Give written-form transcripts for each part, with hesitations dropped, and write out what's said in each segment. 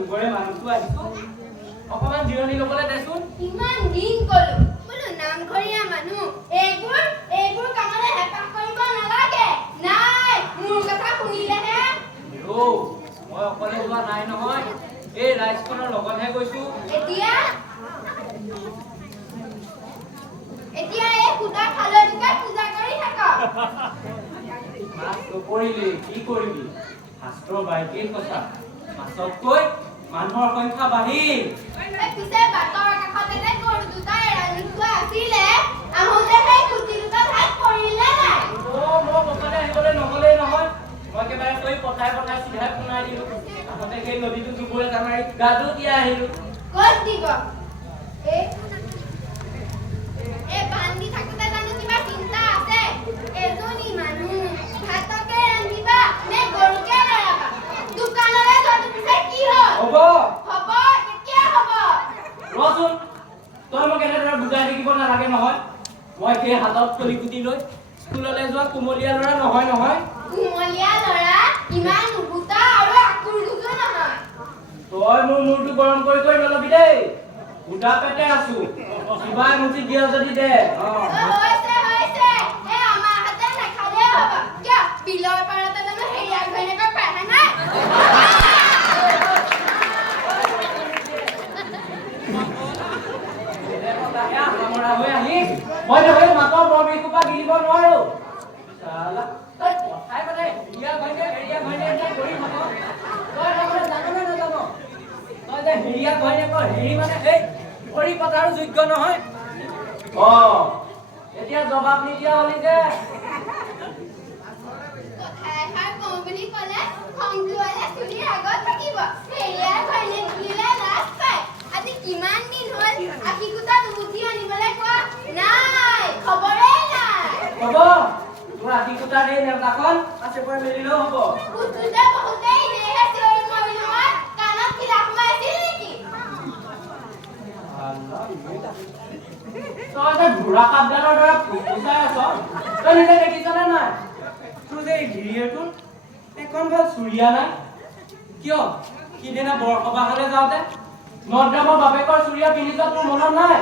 যুগৰে মানুহটো আহিছো অকমান জিৰণি ল'বলৈ দেচোন ইমান দিন কলো বোলো নামঘৰীয়া মানুহ এইবোৰ কামলে হেঁপাহ কৰিব নালাগে নাই মোৰ কথা শুনিলেহে মই অকলে যোৱা নাই নহয় এই ৰাইজখনৰ লগতহে গৈছো এতিয়া এই খুটা খালটোকে পূজা কৰি থাক মাছ নকৰিলে কি কৰিবি শাস্ত্ৰৰ বাইকেই কথা মাছতকৈ মানুহৰ সংখ্যা বাঢ়িল পিছে বাটৰ কাষতে যে গৰু দুটা এৰালি থোৱা আছিলে আহোঁতে সেই খুটি দুটা ঠাইত পৰিলে নাই মই অকলে আহিবলৈ নহলেই নহয় মই একেবাৰে কৈ পঠাই চিধাই শুনাই দিলো আগতে সেই নদীটো জুবুৰে কামাৰি গাটো তিয়াই আহিলো ক'ত দিব এই বান্ধি থাকোতে জানো কিবা চিন্তা আছে এজনী মানুহ ভাতকে ৰান্ধিবা নে গৰুকে লৰাবা দোকানলৈ যোৱাটো পিছে কি হ'ল হ'ব কেতিয়া হ'ব ৰচোন তই মোক এনেদৰে বুজাই থাকিব নালাগে নহয় মই সেই হাতত কলিকুটি লৈ স্কুললৈ যোৱা কুমলীয়া ল'ৰা নহয় কুমলীয়া ল'ৰা ইমান নুবুটা আৰু আকুৰগুজো নহয় তই মোৰ মূৰটো গৰম কৰি নলবি দেই উদা পেটে আছো কিবা মুঠি দিয়া যদি দে হৈছে এই আমাৰ হাতে নাখালে হ'ব কিয় বিলৰ পাৰতে জানো হেৰিয়া ঘৈণীয়েকৰ পেহে নাই সামৰা হৈ আহি মই নহয় মাতৰ বৰবিকুপা গিলিব নোৱাৰো চালা তই কথাই মানে হেৰিয়া ঘৈণীয়েক কৰি হ'ব তই তাৰমানে জাননে নাজানো তই যে হেৰিয়া ঘৈণীয়েকৰ হেৰি মানে এই কৰি পতাৰো যোগ্য নহয় এতিয়া জবাব নিদিয়া হলি যে কথা এষাৰ কওঁ বুলি ক'লে খংটোৱালে চুলিৰ আগত থাকিব হেৰিয়াৰ ঘৈণীয়েক বুলিলে লাজ পায় আজি কিমান দিন হ'ল আশী কুটা দুমুঠি আনিবলৈ কোৱা নাই খবৰেই নাই হ'ব তোৰ আশী কুটাৰ এই নেওতাখন আছে পৰা মেলিলেও হ'ব উঠোতে বহুতেই নেহে চিঞৰি মৰি নহয় কাণত কিলা সোমাইছিল নেকি তই যে ঘোঁৰা কাপডালৰ দৰে ফুচফুচাই আছ তই নিজে দেখিছনে নাই তোৰ যে এই গিৰিয়েৰটোত এখন ভাল চুৰিয়া নাই কিয় সিদিনা বৰসবাহলৈ যাওঁতে নৰ্দামৰ বাপেকৰ চুৰিয়া পিন্ধি যোৱা তোৰ মনত নাই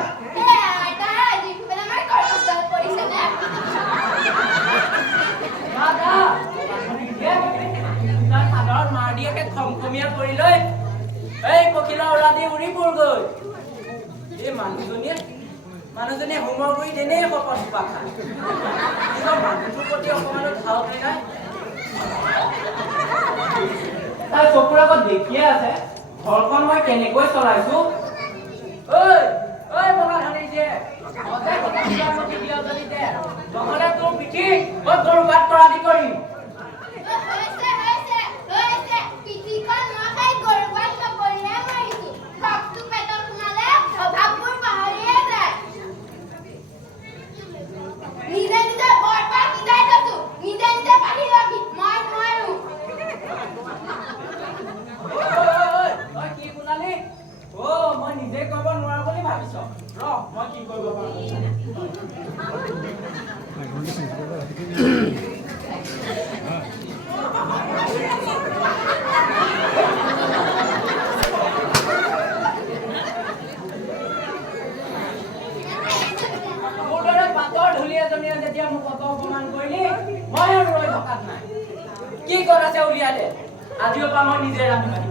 সাধাৰণ মাৰ দিয়াকে খমখমীয়া কৰি লৈ এই পখিলা উৰা দি উৰি পৰগৈ এই মানুহজনীয়ে হোমৰ কৰি তেনেই শপত পাখা নিজৰ মানুহটোৰ প্ৰতি অকমানো ধাউতি নাই তাই চকুৰ আগত দেখিয়ে আছে ঘৰখন মই কেনেকৈ চলাইছো ঐ বগা ধানি দিয়ে নহলে তোৰ পিঠি মই গৰু বাট কৰা দি কৰিম মই নিজে কৰিব নোৱাৰো বুলি ভাবিছ মই কি কৰিব পাৰো মোৰ দৰে পাতৰ ধূলি এজনীয়ে যেতিয়া মোক অত অপমান কৰিলি মই আৰু ৰৈ থকাত নাই কি ক'ত আছে উলিয়াই দে আজিৰ পৰা মই নিজে ৰান্ধি বাঢ়ি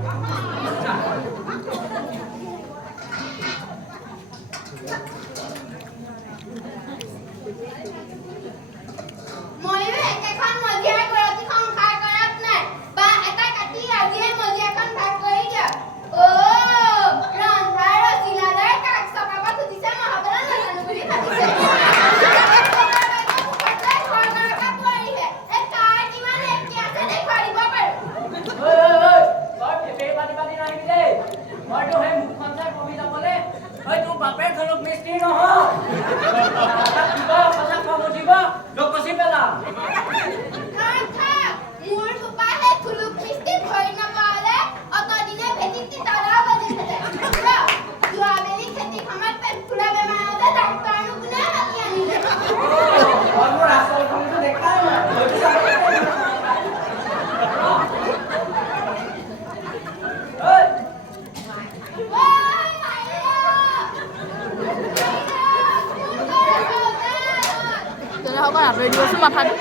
আঁতৰি দিবচোন মাথাটো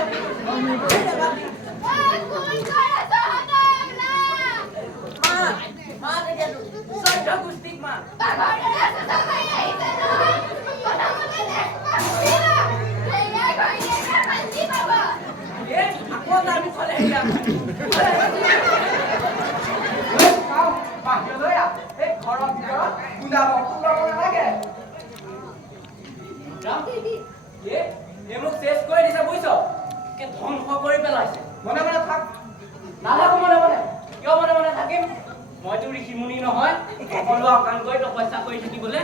মোক চেছ কৰি দিছে বুজিছ ধ্বংস কৰি পেলাইছে মনে মনে থাক নাথাকো মনে মনে কিয় মনে মনে থাকিম মইতো ঋষিমুনি নহয় সকলো আকান কৰি তপস্যা কৰি থাকিবলৈ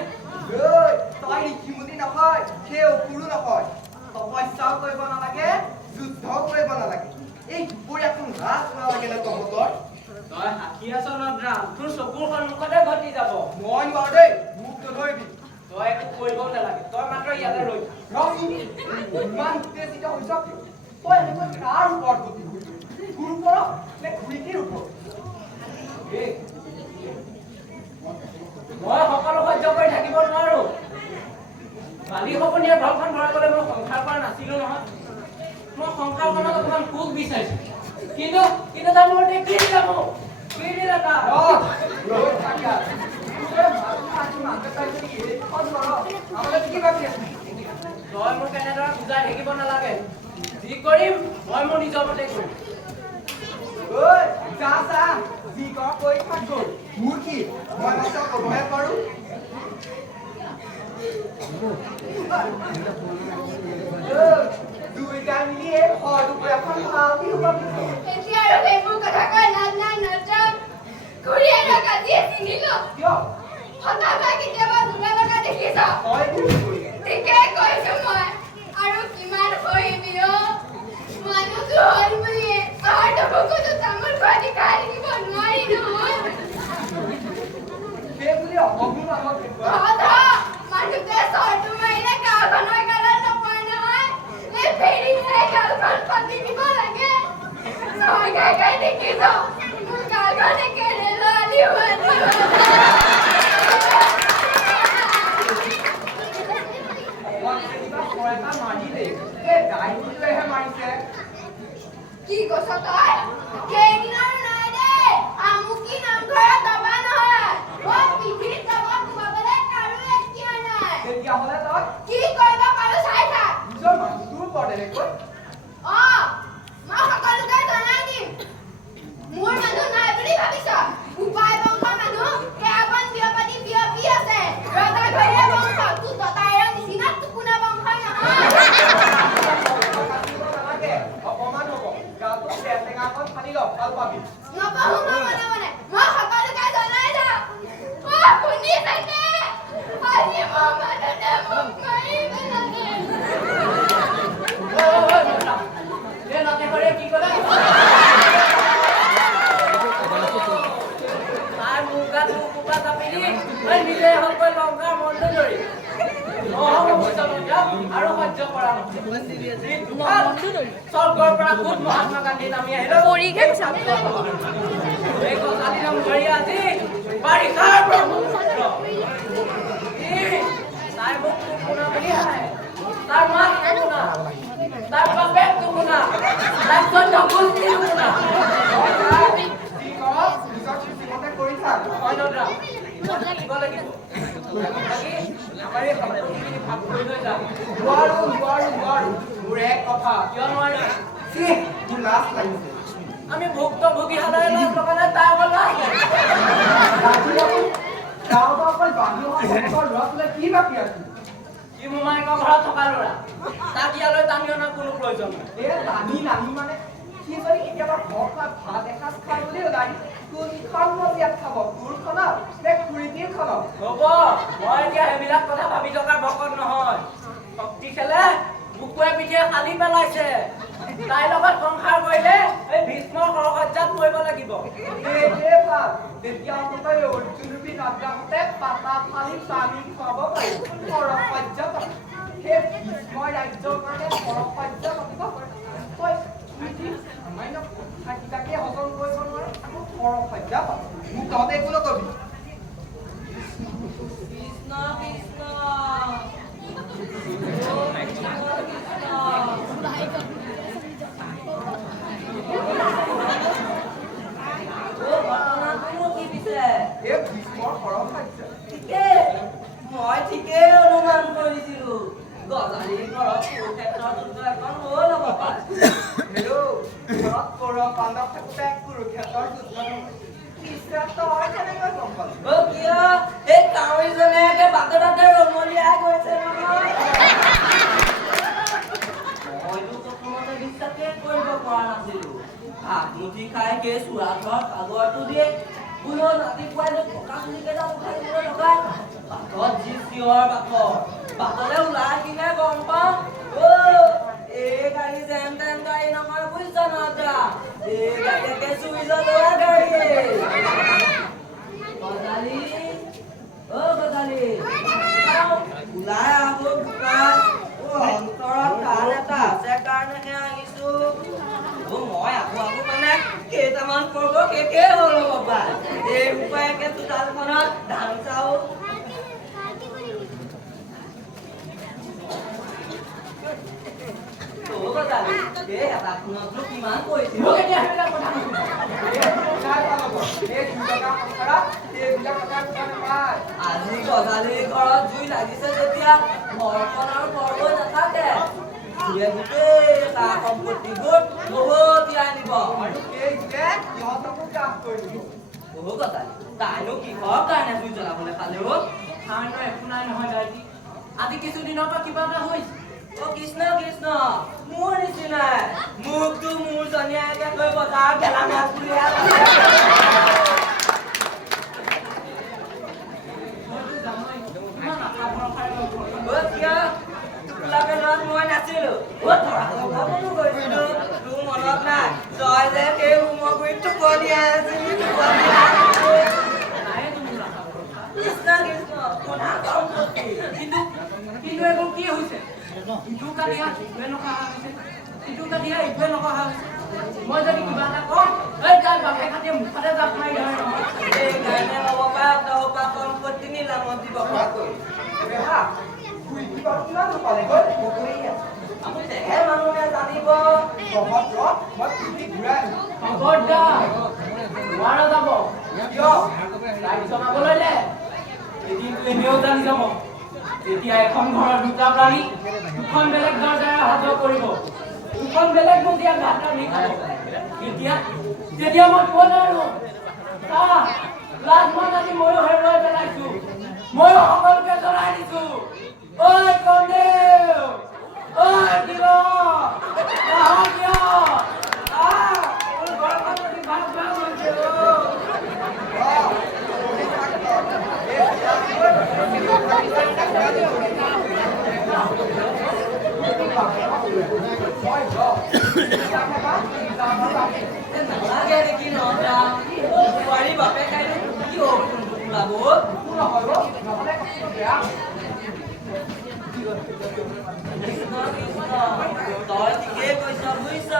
তই ঋষিমুনি নহয় সেই অসুৰো নহয় তপস্যাও কৰিব নালাগে যুদ্ধও কৰিব নালাগে এই দুপৰীয়াখন ৰাজ নালাগে ন তহঁতৰ তই সাক্ষী আছ নদ্ৰাম তোৰ চকুৰ সন্মুখতে ঘটি যাব মই নোৱাৰো দেই মোক নধৰিবি তই একো কৰিবও নালাগে তই মাত্ৰ ইয়াতে ৰৈ ইমান উত্তেজিত হৈছ কিয় তই এনেকৈ কাৰ ওপৰত গতি কৰিবি তোৰ ওপৰত নে ঘুৰিটিৰ ওপৰত মই সকলো সহ্য কৰি থাকিব নোৱাৰো বালি সপনীয়া ঘৰখন ভৰাবলৈ মই সংসাৰ কৰা নাছিলো নহয় মই সংসাৰখনত অকণমান সুখ বিচাৰিছো কিন্তু তাৰ মূৰতে কি দিলা মোক কি দিলা তাৰ তই মোক এনেদৰে বুজাই থাকিব নালাগে যি কৰিম মই মোৰ নিজৰ মতে কৰিম যা যা যি কৰ কৈ থাক গৈ মোৰ কি মই মাত্ৰ ক'বহে পাৰো দুইটা মিলি এই দুপৰীয়াখন ভালকে এতিয়া আৰু সেইবোৰ কথা কৈ লাভ নাই নজম খুৰীয়ে কাজিয়ে চিনিলো কিয় হঠাৎ কেতিয়াবা দুটা দেখিছ তই কি কৰিলি ঠিকে কৈছো মই আৰু কিমান কৰিবি মানুহটো হ'ল বুলি তহঁতৰ বুকুটো তামোল খোৱাদি খাই থাকিব নোৱাৰি নহয় সেই বুলি অসমী মানুহক দেখুওৱা মানুহটোৱে চৰটো মাৰিলে গাঁওখনৰ গালত নপৰে নহয় এই ফেৰিৰে গালখন পাতি দিব লাগে নহয় গাই গাই দেখিছ মোৰ গালখনে কেৰেলা আলি হোৱা কি কৈছ তই কেইদিনৰ নাই দেই আমুকি নামঘৰত দবা নহয় মই পিঠিত দবা কোবাবলৈ কাৰো এতিয়া নাই তেতিয়াহ'লে তই কি কৰিব পাৰো চাই থাক নিজৰ মানুহটোৰ ওপৰত এনেকৈ মই সকলোকে জনাই দিম মোৰ মানুহ নাই বুলি ভাবিছ উপায় বংশৰ মানুহ কেইখন বিয়পি আছে ৰজা ঘৰীয়া বংশ তোৰ ততাইৰ নিচিনা টোকোনা বংশই নহয় অপমান হ'ব গাটো টেঙাখন ফালি ল ভাল পাবি নপঢ়ো মই মনে মনে মই সকলোকে জনাই যাম শুনি থাকে আজি মোৰ মানুহটোৱে মোক মাৰি পেলালে নাতে কৰে কি ক'লে তাই মোৰ গাত কুকুৰা চাপি দি নিজে হলকৈ লংকাৰ মনটো ধৰি আৰু সহ্য কৰা স্বৰ্গৰ পৰা খুদ মহাত্মা গান্ধী নামি আহিলে এই কঁকালি নাম ধৰি আজি বাৰিষাৰ ব্ৰহ্মপুত্ৰ তাই মোক শুনা বুলি আহে তাৰ মাক শুনা তাৰ বাপেক শুনা তাৰ চন্দ্ৰ গুলটি শুনা কৰি থাক আমাৰ এই সকলোখিনি ভাগ কৰি লৈ যাম নোৱাৰো মোৰ এক কথা কিয় নোৱাৰি মোৰ লাজ লাগিছে আমি ভুক্তভোগী হালৰে লাজ লগা নাই তাৰ অকল লাজ গাঁৱত অকল বাহিৰৰ ল'ৰা-ছোৱালী কি বাকী আছে সি মোমায়েকৰ ঘৰত থকা ল'ৰা তাক ইয়ালৈ টানি অনাৰ কোনো প্ৰয়োজন নাই টানি নানি মানে সি যদি কেতিয়াবা ঘৰত ভাত এসাঁজ খাই বুলি ওলাই কোনখন মজিয়াত খাব তোৰখনত নে খুৰীটিৰখনত হ'ব মই এতিয়া সেইবিলাক কথা ভাবি থকাৰ ভকত নহয় শক্তি খেলে বুকুৱে পিঠিয়ে খালি পেলাইছে তাইৰ লগত সংসাৰ কৰিলে এই ভীষ্মৰ সৰসজ্জাত পৰিব লাগিব তেতিয়া অন্তত অৰ্জুনৰূপী নাট্যমতে পাতা ফালি পানী খুৱাব পাৰিম সৰসজ্জা সেই ভীষ্মৰ ৰাজ্যৰ কাৰণে সৰসজ্জা পাতিব পাৰিম তই সামান্য কিতাকে হজম কৰিব নোৱাৰে আকৌ সৰসজ্জা পাব মোক তহঁতে একো নকবি কৃষ্ণ কৃষ্ণ সৰহ মই ঠিকেই অনুমান কৰিছিলো গজালিৰ ঘৰত কুৰুক্ষেত্ৰৰ যুদ্ধ এখন হ'ল হ'ব পাৰে ঘৰত কৌৰৱ পাণ্ডৱ থাকোঁতে কুৰুক্ষেত্ৰৰ যুদ্ধ নহয় তই কেনেকৈ গম পালি কিয় এই কাউৰীজনে একে বাটে বাটে ৰমলিয়াই গৈছে নহয় মইতো প্ৰথমতে বিশ্বাসেই কৰিব পৰা নাছিলো ভাতমুঠি খাই সেই চোৰাঘৰ সাগৰটো দিয়ে কোনো ৰাতিপুৱাই টকা চুলিকে যাম উঠাই লগাই বাটত যি চিঞৰ বাটলে ওলাই কিনে গম পাওঁ এই গাড়ী যেন তেন গাড়ী নহয় বুজিছা নাজা এই গাড়ী একে চুই যোৱা গাড়ী গজালি গজালি ওলাই আহো বোকাত অন্তৰত কাণ এটা আছে কাৰণেহে আহিছো মই আহো মানে কেইটামান পৰ্ব শেষেই হ'ল বাবা এই উপায়কে চোতালখনত ধান চাউল কিমান কৈছিলো আজি গজালিৰ ঘৰত জুই লাগিছে যেতিয়া ঘৰখন আৰু ঘৰলৈ নাথাকে গোটেই সা সম্পত্তিবোৰ উভতি আনিব তাইনো কিহৰ কাৰণে জুই জ্বলাবলৈ পালে একো নাই নহয় দাইটি আজি কিছুদিনৰ পৰা কিবা এটা হৈছে কৃষ্ণ কৃষ্ণ মোৰ নিচিনাই মোকতো মোৰ জনীয়াকে কৈ বজাৰ গেলা মাছ বুলি মই নাছিলো গৈছিলো তোৰ মনত নাই তই যে সেই ৰুমৰ গুৰিত টোপনিয়াই আছিলি কৃষ্ণ কৃষ্ণ কিন্তু এইবোৰ কি হৈছে ইটো কাটিয়া ইটোৱে নকহা হৈছে ইটো কাটিয়া ইটোৱে নকহা হৈছে মই যদি কিবা এটা কওঁ এই তাৰ বাপে খাটিয়ে মুখতে জাপ মাৰি ধৰে নহয় এই কাৰণে হ'ব পাৰে তহপা সম্পত্তি নিলামত দিব পৰাকৈ আপুনিহে মানুহে জানিব খবৰদাৰ নোৱাৰা যাব তাইক জনাবলৈ দে এদিনটো এনেও জানি যাব যেতিয়া এখন ঘৰৰ দুটা প্ৰাণী দুখন বেলেগ দৰ্জাৰে অহা কৰিব দুখন বেলেগ মজিয়া ভাত ৰান্ধি খাব তেতিয়া মই ক'ব নোৱাৰো লাজ মান আজি ময়ো হেৰুৱাই পেলাইছো ময়ো সকলোকে জনাই দিছো ঐ কন্দেউ ঐ দিল ঘৰখন যদি ভাত বেয়া হৈছে নালাগে নেকি নটা বোৱাৰী বাপে খাইনো কি ওলাব তই ঠিকেই কৈছ বুজিছ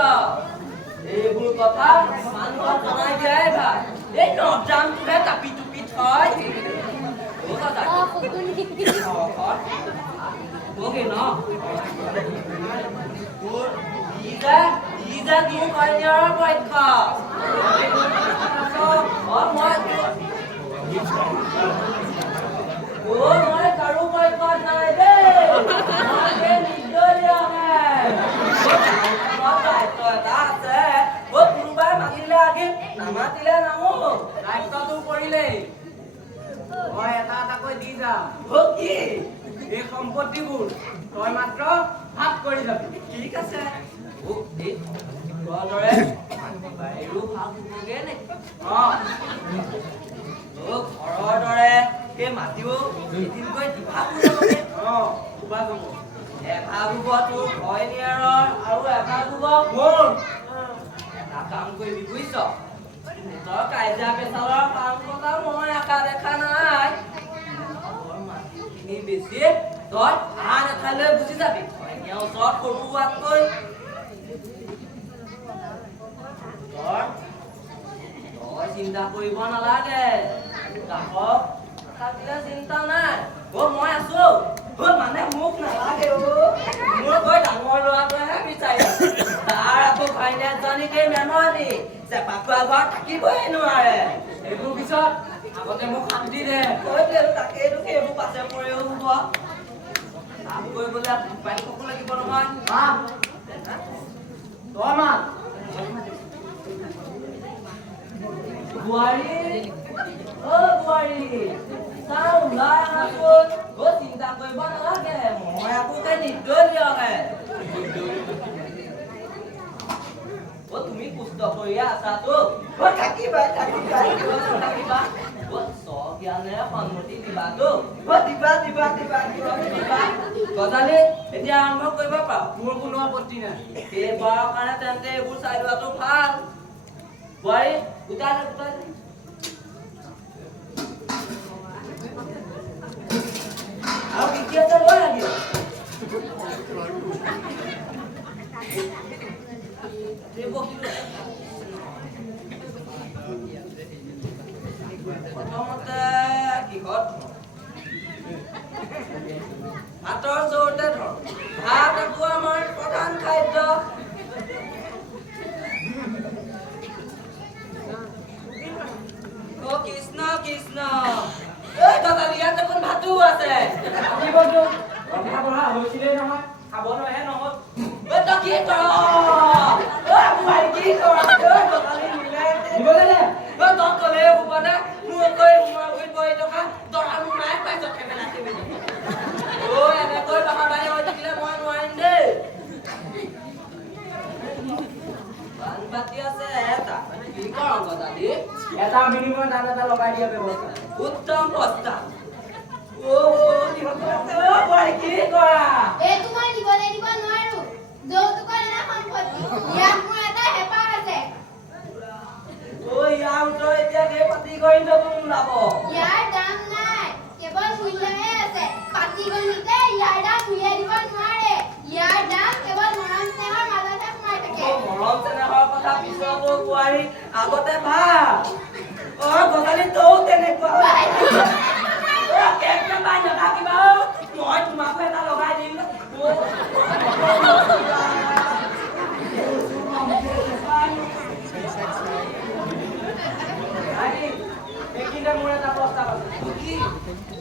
এইবোৰ কথা মানুহক জনাই দিয়াই ভাল এই নজামটোহে টাপি টুপি থয় বগে ন ইজা তোৰ কন্যাৰ পক্ষ মই কাৰো পক্ষত নাই দেই নিৰ্দলীয়হে দায়িত্ব এটা আছে কোনোবাই মাতিলে আগে নামাতিলে নামো দায়িত্বটো কৰিলেই মই এটা এটাকৈ দি যাম কি এই সম্পত্তিবোৰ তই মাত্ৰ ভাগ কৰি যাবি ঠিক আছে দৰে বায়ু ভাগ হ'বগে নেকি ঘৰৰ দৰে সেই মাটিও এদিনকৈ দুভাগ হ'বগে দুভাগ হ'ব এভাগ হ'ব তোৰ ভয়নিয়াৰৰ আৰু এভাগ হ'ব মোৰ এটা কাম কৰিবি বুজিছ তই কাজিয়া পেচালৰ কাম কৰা মই আশা দেখা নাই মাটিখিনি বেছি তই আন এঠাইলৈ গুচি যাবি ভয়নিয়াৰ ওচৰত সৰু হোৱাতকৈ তই চিন্তা কৰিব নালাগে কাষত থাকিলে চিন্তা নাই মই আছো মানে মোক নালাগে মোৰ কৈ ডাঙৰ ল'ৰাটোহে বিচাৰি তাৰ আকৌ ঘৈণীয়েকজনীকে মেমনি চেপাখোৱা ঘৰত থাকিবই নোৱাৰে এইবোৰ পিছত আগতে মোক শান্তি দে তাকেইটো সেইবোৰ পাছে পৰেও হ'ব কাম কৰিবলৈ পাই ক'ব লাগিব নহয় মা তই মা বোৱাৰী অ বোৱাৰী চাওঁ ওলাই আহাচোন চিন্তা কৰিব নালাগে মই আকৌ নিৰ্দয় দিয়কে তুমি সুস্থ কৰিয়ে আছাতো থাকিবা জ্ঞানে সন্মতি দিবাতো দিবা গজালি এতিয়া আৰম্ভ কৰিব পাৰো মোৰ কোনো আপত্তি নাই এইবাৰৰ কাৰণে তেন্তে এইবোৰ চাই লোৱাটো ভাল বোৱাৰী উঠাই আৰু কি আছে লৈ লাগিব প্ৰথমতে কিহত ভাতৰ জোৰতে ধৰ ভাত আকৌ আমাৰ প্ৰধান খাদ্য কৃষ্ণ কৃষ্ণ এই গজালি ইয়াত দেখোন ভাতো আছে আহিবতো ৰন্ধা বঢ়া হৈছিলেই নহয় খাব নহয়ে নহ'ল তই কি কৰ কি কৰ গজালি মিলাই দিবলৈ দে তই ক'লে হ'ব নে মোৰ কৈ বহি থকা দৰা মোৰ নাই পাইছ কেমেলা এনেকৈ টকা বাঢ়ি হৈ থাকিলে মই নোৱাৰিম দেই বানবাতি আছে এটা কি কৰ গজালি এটা বিনিময়ত দান এটা লগাই দিয়া ব্যৱস্থা উত্তম প্ৰস্তাৱ কি কৰা এইটো মই দিবলৈ দিব নোৱাৰো যৌতুকৰ এটা সম্পত্তি ইয়াত মোৰ এটা হেঁপাহ আছে এতিয়া কে পাতি কৰি ওলাব ইয়াৰ দাম নাই কেৱল মূল্যহে আছে পাতি গণিতে ইয়াৰ দাম উলিয়াই দিব নোৱাৰে ইয়াৰ দাম কেৱল মৰম স্নেহৰ মাজতহে সোমাই থাকে মৰম চেনেহৰ কথা পিছতো বোৱাৰী আগতে ভাল গজালি তও তেনেকুৱা মই তোমাকো এটা লগাই দিম এইখিনিতে মোৰ এটা প্ৰস্তাৱ আছে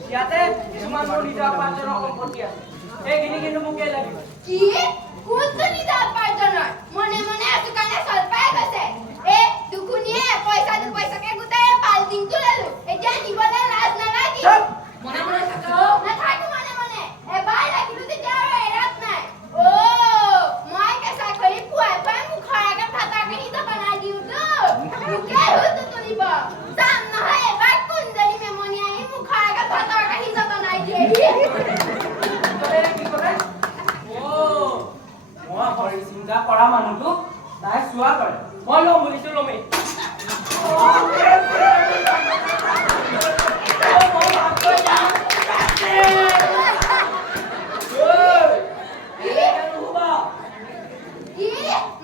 ইয়াতে কিছুমান মোৰ নিজৰ উপাৰ্জনৰ সম্পত্তি আছে সেইখিনি কিন্তু মোকেই লাগিব কি কোনটো নিজা উপাৰ্জনৰ মনে মনে আছো কাৰণে চলপাই গৈছে এই দুখুনীয়ে পইচা দুপইচাকে গোটাই পাল্টিংটো ল'লো এতিয়া নিবলৈ লাজ নালাগি মনে মনে থাকা নাথাকো মনে মনে এবাৰ লাগিলো তেতিয়া আৰু এৰাত নাই মই কেঁচা খৰি পুৱাই পুৱাই মুখৰ আগত ভাতৰ কাঁহীটো বনাই দিওঁতো মোকে হুলটো তুলিব যাম নহয় এবাৰ কুণ্ডলী মেমনি আহি মুখৰ আগত ভাতৰ কাঁহীটো বনাই দিয়েহি কি কৰে মই হৰি চিন্তা কৰা মানুহটো তাই চোৱা কৰে মই ল'ম বুলিছো ল'মেই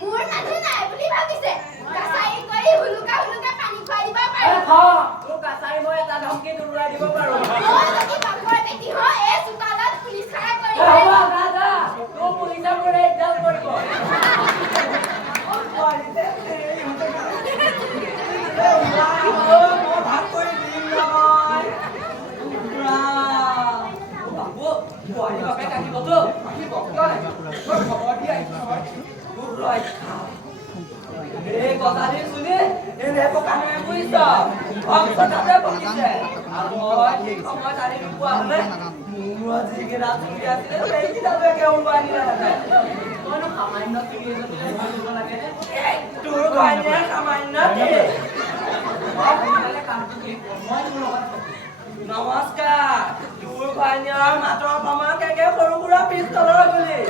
মোৰ মানুহ নাই বুলি ভাবিছে কাছাৰী কৰি হুলুকা হুলুকা পানী খুৱাই দিব পাৰো তোৰ কাছাৰী মই এটা ধমকি উৰুৱাই দিব পাৰো যদি বাপৰ বেটি হয় এই চোতালত পুলিচ খাৰা কৰি তোৰ পুলিচৰ পৰা একদম কৰিব গজালি চুলি এনে পকানে বুজিছ তাতে বহিছে আৰু মই ঠিক সময়ত আনি নোপোৱা হলে মোৰ যিকেইটা চুলি আছিলে সেইকেইটাকে ওলাই নিলে তইনো সামান্য চুলি এজনীলৈ ভাবিব লাগেনে তোৰ কাৰণে সামান্য কামটো কি মই তোৰ লগত নমস্কাৰ তোৰ ভাইনাৰ মাতৰ প্ৰমাণকে সৰু সুৰা পিস্তলৰ গুলি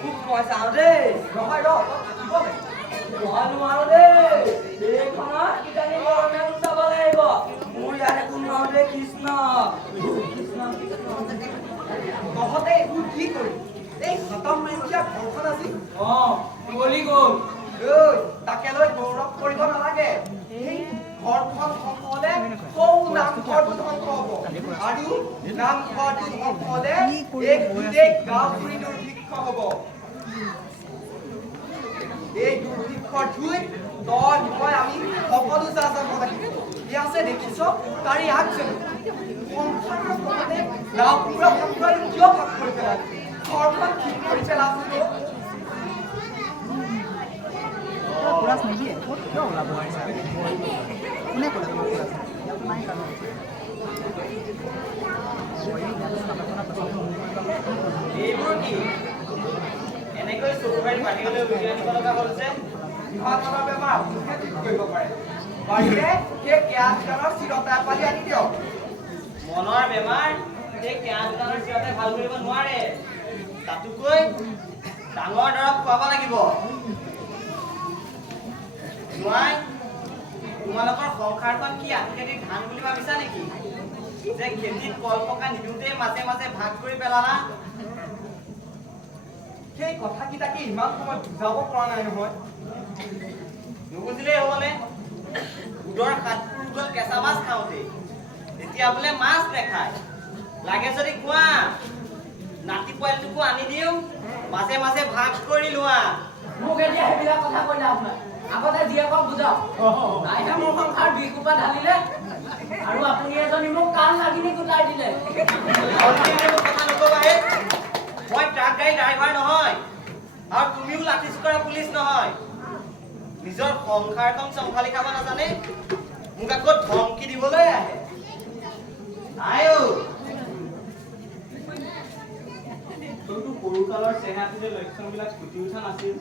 খুব মই চাওঁ দেই নহয় ৰ তই মই নোৱাৰো দেই এইখনত কিজানি গৰমে উঠাব লাগিব মোৰ ইয়াত একো নোৱাৰো দেই কৃষ্ণ তহঁতে এইবোৰ কি কৰি এই খতম নাইকিয়া ঘৰখন আজি গলি গ'ল তাকে লৈ গৌৰৱ কৰিব নালাগে এই ঘৰখন ধ্বংস হলে সৌ নামঘৰটো ধ্বংস হব আৰু নামঘৰটো ধ্বংস হলে এই গোটেই গাঁওখনি দুৰ্ভিক্ষ হব এই দুৰ্ভিক্ষৰ ধুই তই মই আমি সকলো যা যাব লাগিব ই আছে দেখিছ তাৰি আগজনী সংসাৰৰ লগতে লাভ পুৰা ভাগ কৰি কিয় ভাগ কৰি পেলালি ঘৰখন ঠিক কৰি পেলাবলৈ কুৰাছ নিদিয়ে ক'ত কিয় ওলাব কোনে ক'লে তোমাক কুৰাছ ইয়াতো নাই কাৰণ এইবোৰ কি এনেকৈ চকুহাৰি বাহিৰলৈ উলিয়াই দিব লগা হ'ল যে ইহঁতৰ বেমাৰ আপুনিহে ঠিক কৰিব পাৰে পাৰিলে সেই কেয়া দোকানৰ চিৰতা এপালি আনি দিয়ক মনৰ বেমাৰ সেই কেয়া দোকানৰ চিৰতে ভাল কৰিব নোৱাৰে তাতোকৈ ডাঙৰ দৰৱ খুৱাব লাগিব জোঁৱাই তোমালোকৰ সংসাৰখন কি খেতিত ধান বুলি ভাবিছা নেকি যে খেতিত কল পকা নিদিওঁতেই মাজে মাজে ভাগ কৰি পেলালা সেই কথাকেইটাকে ইমান সময় বুজাব পৰা নাই নহয় নুবুজিলেই হ'বনে উদৰ হাতবোৰ গ'ল কেঁচা মাছ খাওঁতে এতিয়া বোলে মাছ নেখায় লাগে যদি খোৱা নাতি পোৱালিটোকো আনি দিওঁ মাজে মাজে ভাগ কৰি লোৱা মোক এতিয়া সেইবিলাক কথা কৈ লাভ নাই আগতে জীয়েকক বুজাওক তাইহে মোৰ সংসাৰ বিকুপা ঢালিলে আৰু আপুনি এজনী মোক কাণ লাগিনি গোটাই দিলে কথা নকবাহে মই ট্ৰাক গাড়ী ড্ৰাইভাৰ নহয় আৰু তুমিও লাঠি চুকৰা পুলিচ নহয় নিজৰ সংসাৰখন চম্ভালি খাব নাজানে মোক আকৌ ধমকি দিবলৈ আহে আয়ো তোৰতো সৰুকালৰ চেহেৰাটোতে লক্ষণবিলাক ফুটি উঠা নাছিল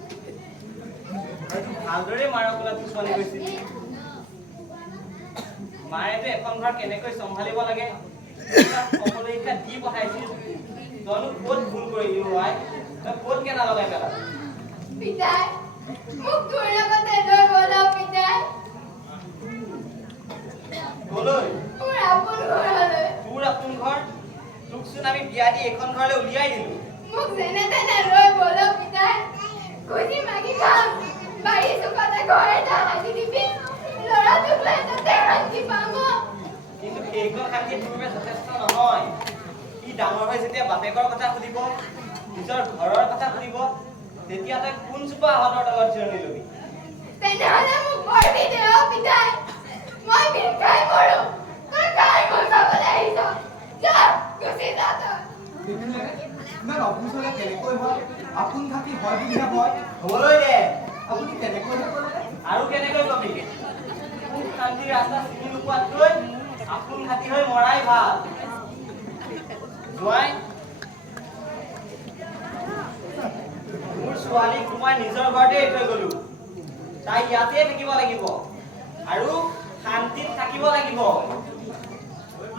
হয়তো ভালদৰে মাৰৰ কোলাত ছোৱালী গৈছিল মায়েতো এখন ঘৰ কেনেকৈ চম্ভালিব লাগে সকলো শিক্ষা দি পঠাইছিল তইনো ক'ত ভুল কৰিলি আই তই ক'ত কেনা লগাই পেলা পিতাই মোক তোৰ লগতে লৈ ব'লা পিতাই ক'লৈ মোৰ আপোন ঘৰলৈ তোৰ আপোন ঘৰ তোকচোন আমি বিয়া দি এখন ঘৰলৈ উলিয়াই দিলো মোক যেনে তেনে লৈ ব'লা পিতাই খুজি মাগি খাম বাৰী চুকতে ঘৰ এটা সাজি দিবি ল'ৰাটোক লৈ তাতে শান্তি পাম কিন্তু সেইখন শান্তি তোৰ বাবে যথেষ্ট নহয় ই ডাঙৰ হৈ যেতিয়া বাপেকৰ কথা সুধিব নিজৰ ঘৰৰ কথা সুধিব তেতিয়া তই কোন চোপা আহঁতৰ তলত জিৰণি ল'বি তেনেহ'লে মোক বৰবি দে পিতাই মই বিষ খাই মৰো তই খাই মোৰ চাবলৈ আহিছ যা গুচি যা তই ইমান অবুজ হ'লে কেনেকৈ হয় আপোন ঘাটি হয় বুলিহে হয় হ'বলৈ দে আপুনি কেনেকৈহে ক'লে আৰু কেনেকৈ কবি সুখ শান্তিৰ ৰাস্তা চিনি নোপোৱাতকৈ আপোন ঘাটি হৈ মৰাই ভাল জোঁৱাই মোৰ ছোৱালীক মই নিজৰ ঘৰতে এৰি থৈ গলো তাই ইয়াতে থাকিব লাগিব আৰু শান্তিত থাকিব লাগিব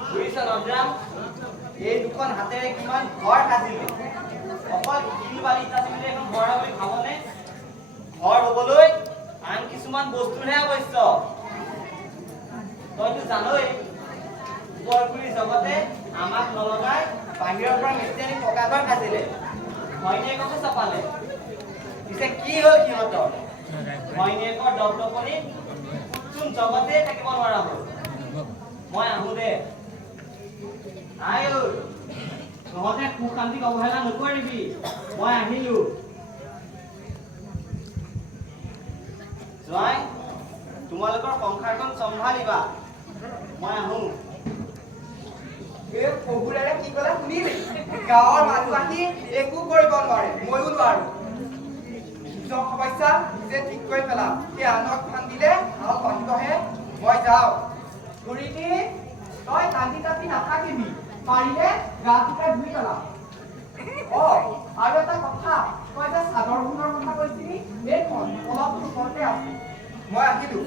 বুজিছ নন্দৰাম এই দুখন হাতেৰে কিমান ঘৰ সাজিলে অকল শিল বালি ইটা চিমেণ্টে এখন ঘৰ বুলি ভাবনে ঘৰ হ'বলৈ আন কিছুমান বস্তুৰহে আৱশ্যক তইতো জানই ওপৰগুৰি জগতে আমাক নলগাই বাহিৰৰ পৰা মিস্ত্ৰী আনি পকা ঘৰ সাজিলে ঘৈণীয়েককো চপালে পিছে কি হ'ল সিহঁতৰ ঘৈণীয়েকৰ দপদপনি চোন জগতে থাকিব নোৱাৰা হ'ল মই আহো দে আয়ো তহঁতে সুখ শান্তিক অৱহেলা নকৰিবি মই আহিলো জোঁৱাই তোমালোকৰ সংসাৰখন চম্ভালিবা মই আহো এই শহুৰেৰে কি ক'লে শুনিলি গাঁৱৰ মানুহ আহি একো কৰিব নোৱাৰে ময়ো নোৱাৰো নিজৰ সমস্যা নিজে ঠিক কৰি পেলাম সেই আনক ফান্দিলে আৰু বান্ধিবহে মই যাওঁ খুৰীটি তই কান্দি কাটি নাথাকিবি পাৰিলে গাটোকে ধুই পেলাম আৰু এটা কথা তই যে চাদৰ সোণৰ কথা কৈছিলি এইখন অলপ ওচৰতে আছে মই আহিলো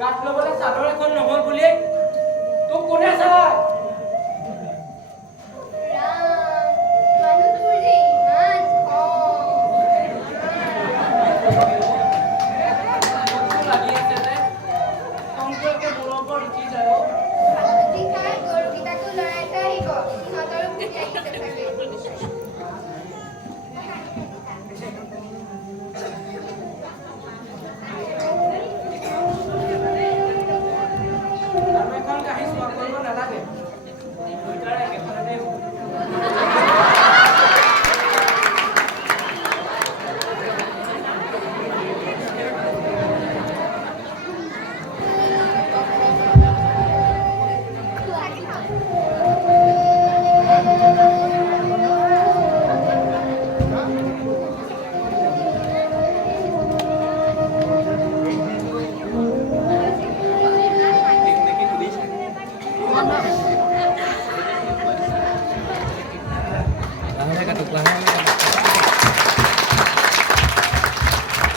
গাত ল'বলৈ চাদৰ এখন নহ'ল বুলি তোক কোনে চায়? ৰাম, মানুহটোৰ যে ইমান তোক লাগি আছে যে খংটো একে মূৰৰ ওপৰত উঠি যায় অ'। ভাতমুঠি খাই গৰুকেইটাকো লৰাই থৈ আহিব। সিহঁতৰো ভোক লাগিছে চাগে। আৰু এখন কাঁহী চোৱা কৰিব নালাগে। দুয়োটাৰে একেখনতে হ'ব। Lahan ka, lahan ka.